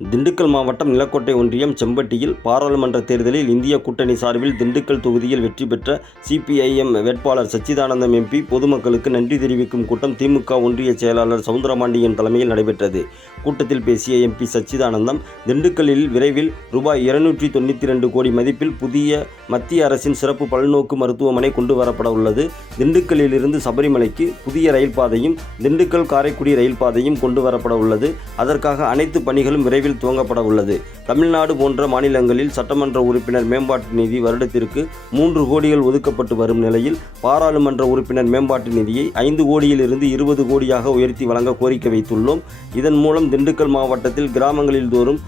திண்டுக்கல் மாவட்டம் நிலக்கோட்டை ஒன்றியம் செம்பட்டியில் பாராளுமன்ற தேர்தலில் இந்திய கூட்டணி சார்பில் திண்டுக்கல் தொகுதியில் வெற்றி பெற்ற சிபிஐஎம் வேட்பாளர் சச்சிதானந்தம் எம்பி பொதுமக்களுக்கு நன்றி தெரிவிக்கும் கூட்டம் திமுக ஒன்றிய செயலாளர் சவுந்தரபாண்டியன் தலைமையில் நடைபெற்றது. கூட்டத்தில் பேசிய எம்பி சச்சிதானந்தம் திண்டுக்கல்லில் விரைவில் ரூபாய் இருநூற்றி தொண்ணூற்றி ரெண்டு கோடி மதிப்பில் புதிய மத்திய அரசின் சிறப்பு பல்நோக்கு மருத்துவமனை கொண்டு வரப்பட உள்ளது. திண்டுக்கல்லிலிருந்து சபரிமலைக்கு புதிய ரயில் பாதையும் திண்டுக்கல் காரைக்குடி ரயில் பாதையும் கொண்டு வரப்பட உள்ளது. அதற்காக அனைத்து பணிகளும் விரைவில் துவங்கப்பட உள்ளது. தமிழ்நாடு போன்ற மாநிலங்களில் சட்டமன்ற உறுப்பினர் மேம்பாட்டு நிதி வருடத்திற்கு மூன்று கோடிகள் ஒதுக்கப்பட்டு வரும் நிலையில் பாராளுமன்ற உறுப்பினர் மேம்பாட்டு நிதியை ஐந்து கோடியிலிருந்து இருபது கோடியாக உயர்த்தி வழங்க கோரிக்கை வைத்துள்ளோம். இதன் மூலம் திண்டுக்கல் மாவட்டத்தில் கிராமங்களில் தோறும்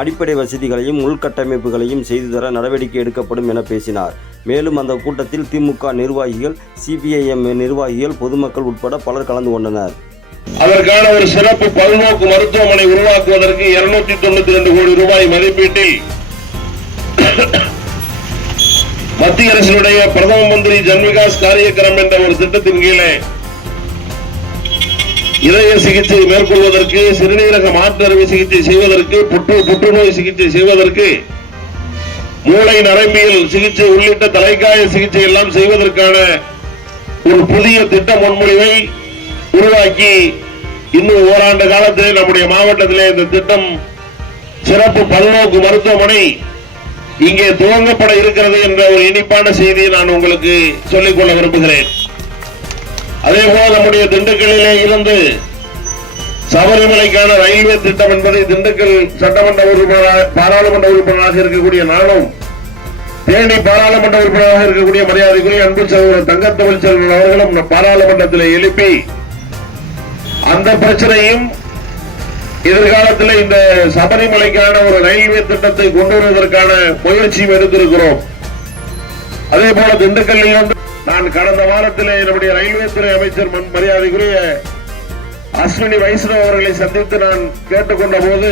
அடிப்படை வசதிகளையும் உள்கட்டமைப்புகளையும் செய்து தர நடவடிக்கை எடுக்கப்படும் என பேசினார். மேலும் அந்த கூட்டத்தில் திமுக நிர்வாகிகள் சிபிஐஎம் நிர்வாகிகள் பொதுமக்கள் உட்பட பலர் கலந்து கொண்டனர். அதற்கான ஒரு சிறப்பு பல்நோக்கு மருத்துவமனை உருவாக்குவதற்கு இருநூத்தி தொண்ணூத்தி ரெண்டு கோடி ரூபாய் மதிப்பீட்டில் மத்திய அரசினுடைய பிரதம மந்திரி ஜன்விகாஸ் காரியக்கிரம் என்ற ஒரு திட்டத்தின் கீழே இதய சிகிச்சை மேற்கொள்வதற்கு சிறுநீரக மாற்றறுவை சிகிச்சை செய்வதற்கு புற்று புற்றுநோய் சிகிச்சை செய்வதற்கு மூளை நரம்பியல் சிகிச்சை உள்ளிட்ட தலைக்காய சிகிச்சை எல்லாம் செய்வதற்கான ஒரு புதிய திட்ட முன்மொழிவை உருவாக்கி இன்னும் ஓராண்டு காலத்திலே நம்முடைய மாவட்டத்திலே இந்த திட்டம் சிறப்பு பல்நோக்கு மருத்துவமனை இங்கே துவங்கப்பட இருக்கிறது என்ற ஒரு இனிப்பான செய்தியை நான் உங்களுக்கு சொல்லிக்கொள்ள விரும்புகிறேன். அதே போல நம்முடைய திண்டுக்கல்லிலே இருந்து சபரிமலைக்கான ரயில்வே திட்டம் என்பதை திண்டுக்கல் சட்டமன்ற உறுப்பினராக பாராளுமன்ற உறுப்பினராக இருக்கக்கூடிய நானும் தேனி பாராளுமன்ற உறுப்பினராக இருக்கக்கூடிய மரியாதைக்குரிய அன்பு சகோதரர் தங்கத்தமிழ் செல்வன் அவர்களும் பாராளுமன்றத்தில் எழுப்பி அந்த பிரச்சனையும் எதிர்காலத்தில் இந்த சபரிமலைக்கான ஒரு ரயில்வே திட்டத்தை கொண்டு வருவதற்கான முயற்சியும் எடுத்திருக்கிறோம். அதே போல திண்டுக்கல்லையும் நான் கடந்த வாரத்தில் என்னுடைய ரயில்வே துறை அமைச்சர் மன் மரியாதைக்குரிய அஸ்வினி வைஷ்ணவ் அவர்களை சந்தித்து நான் கேட்டுக்கொண்ட போது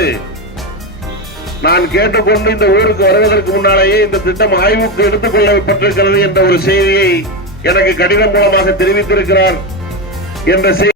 நான் கேட்டுக்கொண்டு இந்த ஊருக்கு வருவதற்கு முன்னாலேயே இந்த திட்டம் ஆய்வுக்கு எடுத்துக் கொள்ளப்பட்டிருக்கிறது என்ற ஒரு செய்தியை எனக்கு கடிதம் மூலமாக தெரிவித்திருக்கிறார் என்ற செய்தி